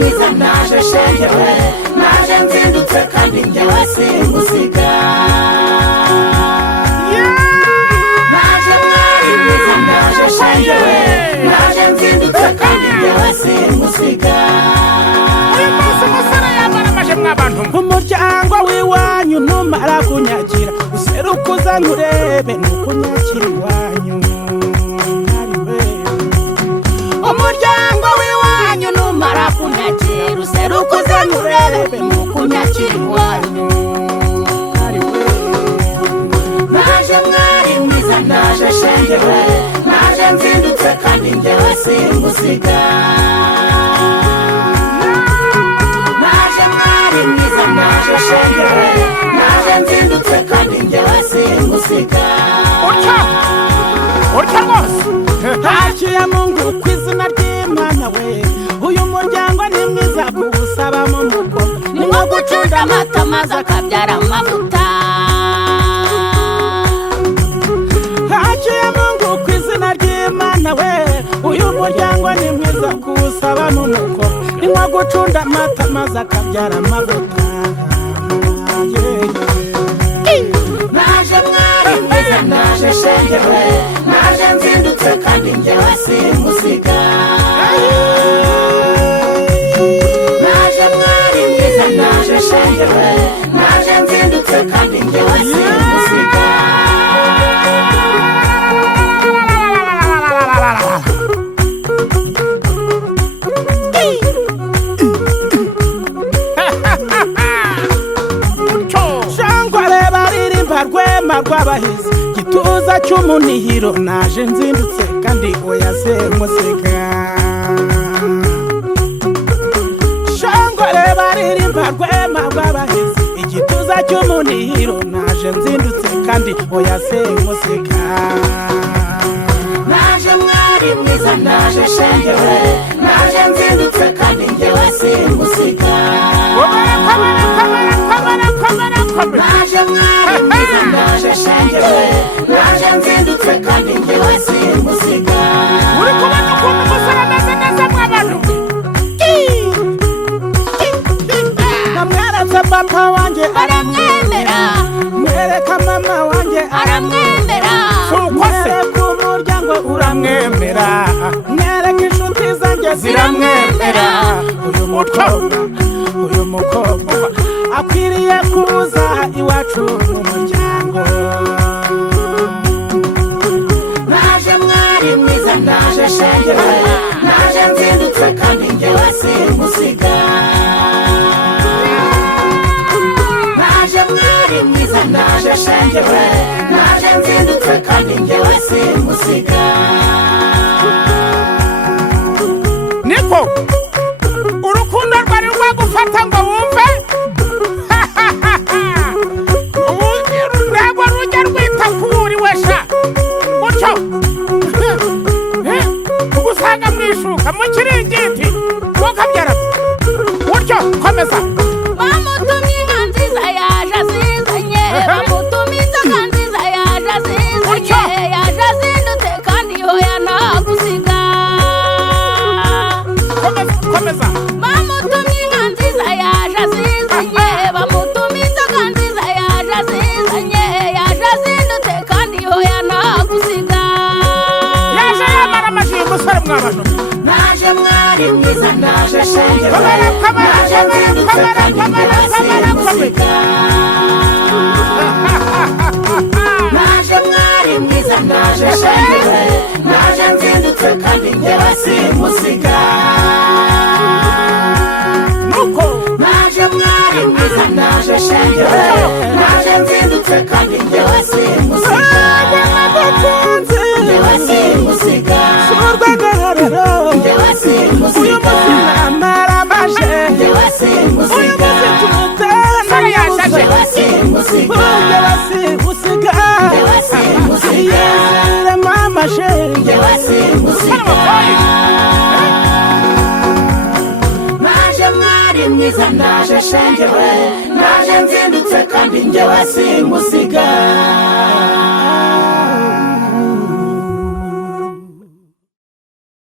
mwiza naje shengewe naje nzindutse kandi njyewe simusiga naje mwari mwiza naje shengewe naje nzindutse kandi njyewe simusiga umuryango w'iwanyu numara kunyakira useruka uzanye urebe nukunyakira iwanyu umuryango w'iwanyu numara kunyakira useruka uzanye urebe nukunyakira iwanyu naje mwari mwiza naje shengewe naje nzindutse kandi njyewe simusiga naje shengewe naje nzindutse kandi njyewe simusiga utya rwose haciye Mungu kw'izina ry'Imana we uyu muryango ni mwiza kuwusabamo umukobwa ni nko gucunda amata maze akabyara amavuta haciye Mungu kw'izina ry'Imana we uyu muryango ni mwiza kuwusabamo umukobwa ni nko gucunda amata maze akabyara amavuta naje mwari mwiza naje shengewe naje nzindutse kandi njyewe simusiga naje mwari mwiza naje shengewe naje nzindutse kandi njyewe simusiga rw'abahizi gituza cy'umunihiro naje nzindutse kandi oya simusiga shangore baririmba rwema rw'abahizi igituza cy'umunihiro naje nzindutse kandi oya simusiga naje mwari mwiza naje shengewe naje nzindutse kandi njyewe simusiga naje mwari mwiza naje shengewe naje nzindutse kandi njyewe simusiga uri kubona ukuntu umusore ameze neza mw'abantu namweretse papa wanjye aramwemera mwereka mama wanjye aramwemera mwereka umuryango uramwemera mwereka inshuti zanjye ziramwemera uyu mukobwa akwiriye kuza iwacu mu muryango naje mwari mwiza naje shengewe naje nzindutse kandi njyewe simusiga naje mwari mwiza naje shengewe naje nzindutse kandi njyewe simusiga niko urukundo rwari rwagufata ngo wumve urwego rujya rwita kuburi wesha utyo ugusanga mwishuka mu kiringiti ukabyara utyo komeza bamutumye inka nziza yaje azizanye bamutumye inzoga nziza yaje azizanye yaje azindutse kandi hoya ntagusiga komeza bamutumye inka nziza yaje azizanye bamutumye inzoga nziza yaje azizanye yaje azindutse kandi hoya ntagusiga yaje yamara amajiri umusore mw'abantu naje mwari mwiza naje shengewe naje nzindutse kandi njyewe simusiga naje mwari mwiza naje shengewe naje nzindutse kandi njyewe simusiga nuko naje mwari mwiza naje shengewe naje nzindutse kandi njyewe simusiga njyewe simusiga njyewe simusiga njyewe simusiga njyewe simusiga njyewe simusiga njyewe simusiga naje mwari mwiza naje shengewe naje nzindutse kandi njyewe simusiga